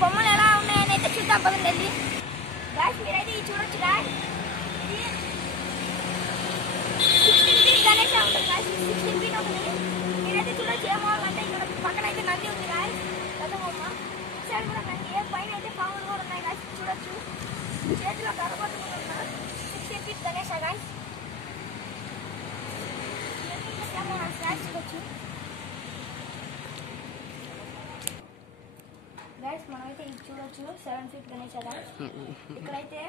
బొమ్మలు ఎలా ఉన్నాయని అయితే చూద్దాం పదండి. గాయ్స్ మీరైతే ఇది చూడొచ్చు గాయ్స్. ఇది 16 ఫీట్ గణేష ఉంటుంది గాయ్స్. 16 ఫీట్ ఉంటుంది. మీరైతే చూడొచ్చు ఏమో అంటే ఇక్కడ పక్కన అయితే నంది ఉంది గాయ్స్. పెద్ద బొమ్మ సైడ్ కూడా నంది, పైన అయితే పాములు కూడా ఉన్నాయి గాయ్స్. చూడొచ్చు చేతిలో కరపట్టుకుని ఉన్నారు. 16 ఫీట్ గణేష గాయ్స్. చూడొచ్చు గైస్, మనమైతే ఇది చూడొచ్చు 7 ఫీట్ గణేష గాయ్స్. ఇక్కడైతే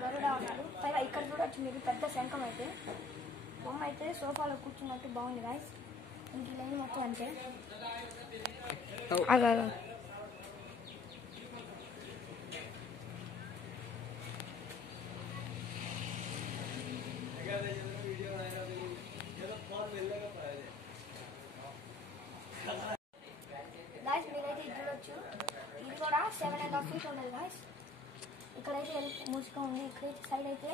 గరుడ ఉన్నారు. పైగా ఇక్కడ చూడొచ్చు మీరు పెద్ద శంఖం అయితే. బొమ్మ అయితే సోఫాలో కూర్చున్నట్టు బాగుంది గాయ్స్. ఇంక లైన్ మొత్తం అంటే గాయ్స్ మీరైతే ఇది చూడొచ్చు. ఇది కూడా 7.5 ఫీట్ ఉంటుంది గాయ్స్. ఇక్కడైతే మూసుగా ఉంది. ఇక్కడైతే సైడ్ అయితే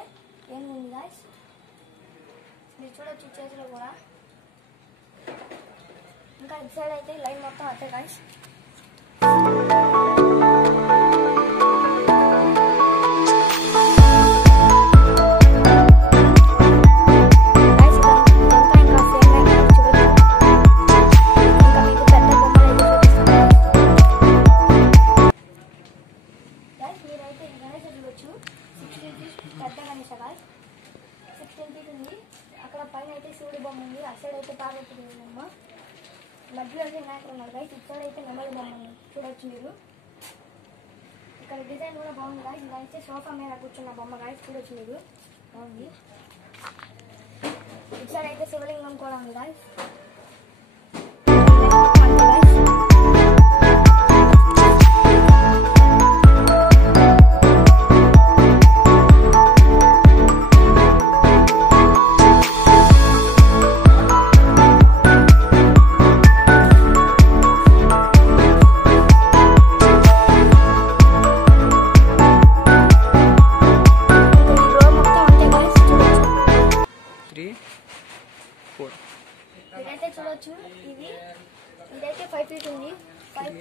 ఏమి ఉంది గాయ్స్. మీరు చూడొచ్చు చేతిలో కూడా. ఇంకా ఇటు సైడ్ అయితే లైన్ మొత్తం అంతే గాయ్స్. పెద్ద గణేష గాయ్స్ 16 ఫీట్ ఉంది. అక్కడ పైన అయితే శివుడి బొమ్మ ఉంది. ఆ సైడ్ అయితే పార్వతి బొమ్మ, మధ్యలో అయితే వినాయకుడు ఉన్నాడు గాయ్స్. ఇటు సైడ్ అయితే నెమలి బొమ్మ చూడొచ్చు మీరు. ఇక్కడ డిజైన్ కూడా బాగుంది గాయ్స్. ఇలా అయితే సోఫా మీద కూర్చున్న బొమ్మ గాయ్స్. చూడొచ్చు మీరు బాగుంది. ఇటు సైడ్ అయితే శివలింగం కూడా ఉంది గాయ్స్. ఇదైతే చూడొచ్చు. ఇదైతే 5 ఫీట్ ఉంది. 5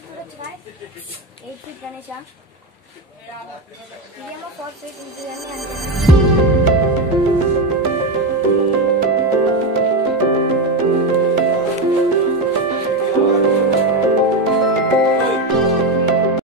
చూడొచ్చు గాయ్స్. 8 ఫీట్ గణేష. ఇదేమో 4 ఫీట్ ఉంటుంది అని అంటే